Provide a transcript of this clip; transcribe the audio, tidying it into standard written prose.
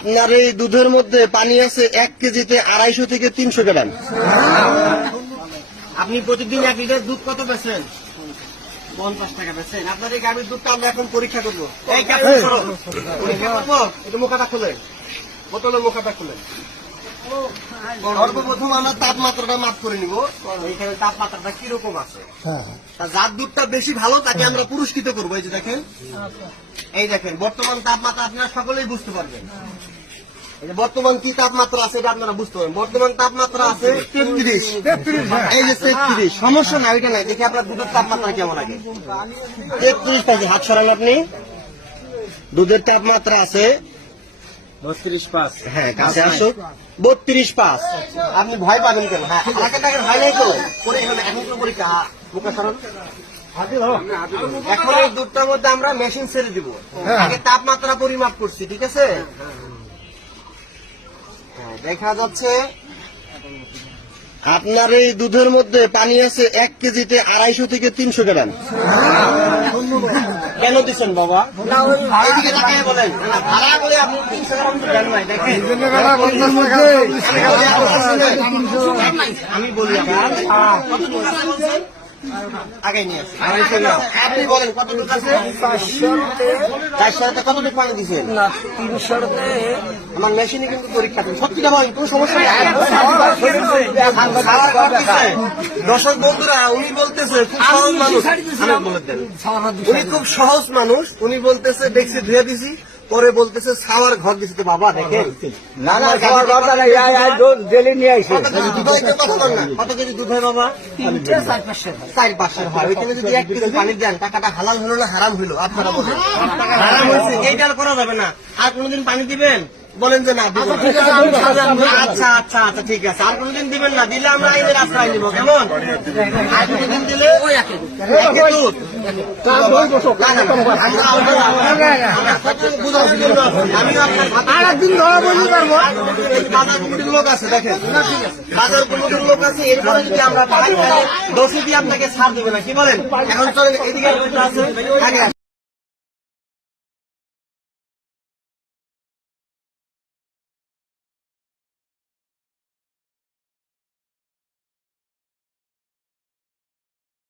আপনার এই দুধের মধ্যে পানি আছে 1 কেজিতে 250 থেকে 300 গ্রাম। আপনি প্রতিদিন 1 লিটার দুধ কত বেচেন? 50 টাকা বেচেন। আপনার এই গাভীর দুধটা আমরা এখন পরীক্ষা করবো। এই পরীক্ষা করবো, একটু মুখাটা খুলেন, বোতলের মুখাটা খুলেন। সর্বপ্রথম আমরা তাপমাত্রাটা মাপ করে নিব, এখানে তাপমাত্রাটা কিরকম আছে। যার দুধটা বেশি ভালো তাকে আমরা পুরস্কৃত করবো। এই যে দেখেন, এই দেখেন বর্তমান তাপমাত্রা আপনারা সকলেই বুঝতে পারবেন। এই যে বর্তমান কি তাপমাত্রা আছে এটা আপনারা বুঝতে পারবেন। বর্তমান তাপমাত্রা আছে 33। এই যে 33, সমস্যা নাই, ওইটা নাই। দেখি আপনার দুধের তাপমাত্রা কেমন আগে। 33 পাইছে, হাত সরান আপনি। দুধের তাপমাত্রা আছে 32.5। হ্যাঁ, কাছে আসো। 32.5। আপনি ভয় পাবেন কেন? হ্যাঁ, আগে তাকে ভয় নেই তো। এখন তো পরীক্ষা, মুখে সরান। এখন এই দুধটার মধ্যে আমরা মেশিন ছেড়ে দিব। আগে তাপমাত্রা পরিমাপ করছি, ঠিক আছে? দেখা যাচ্ছে আপনার এই দুধের মধ্যে পানি আছে 1 কেজিতে 250 থেকে 300 গ্রাম। কেন দিচ্ছেন বাবা? এইদিকে তাকিয়ে বলেন। ভাড়া বলে আপনি 300 গ্রাম তো দেন নাই, দেখেন। আমি বলি আগে নিয়ে আসি। আপনি বলেন কতটুকু আছে? 400 কতটুকু পানি দিচ্ছেন? 300। আমার মেশিনে কিন্তু পরীক্ষা করি, সত্যিটা বলেন, কোনো সমস্যা নেই। দর্শক বন্ধুরা, উনি বলতেছে খুব সহজ মানুষ, উনি খুব সহজ মানুষ। উনি বলতেছে দেখছি ধুয়ে দিছি, পরে বলতেছে ছাওয়ার ঘর দিছি। তো বাবা দেখেন, না না, খাওয়ার কথা না, ডেলি নিয়ে আসে। কত কেজি দুধ হয় বাবা? 4-5 হয়। ওইখানে যদি 1 কিলো পানি দেন, টাকাটা হালাল হলো না হারাম হইলো? আপনারা বলেন। হারাম হয়েছে, এইটা আর করা যাবে না। আর কোনোদিন পানি দিবেন? বলেন যে না। আচ্ছা আচ্ছা আচ্ছা, ঠিক আছে। আর কোনোদিন দিবেন না, দিলে আমরা আইনের আশ্রয় নিব, কেমন? আর কোনোদিন দিলে দুধ লোক আছে, দেখেন বাজার কমিটির লোক আছে। এরপরে যদি আমরা দোষী দিয়ে আপনাকে ছাড় দেবে না, কি বলেন? এখন চলেন, এদিকে আছে।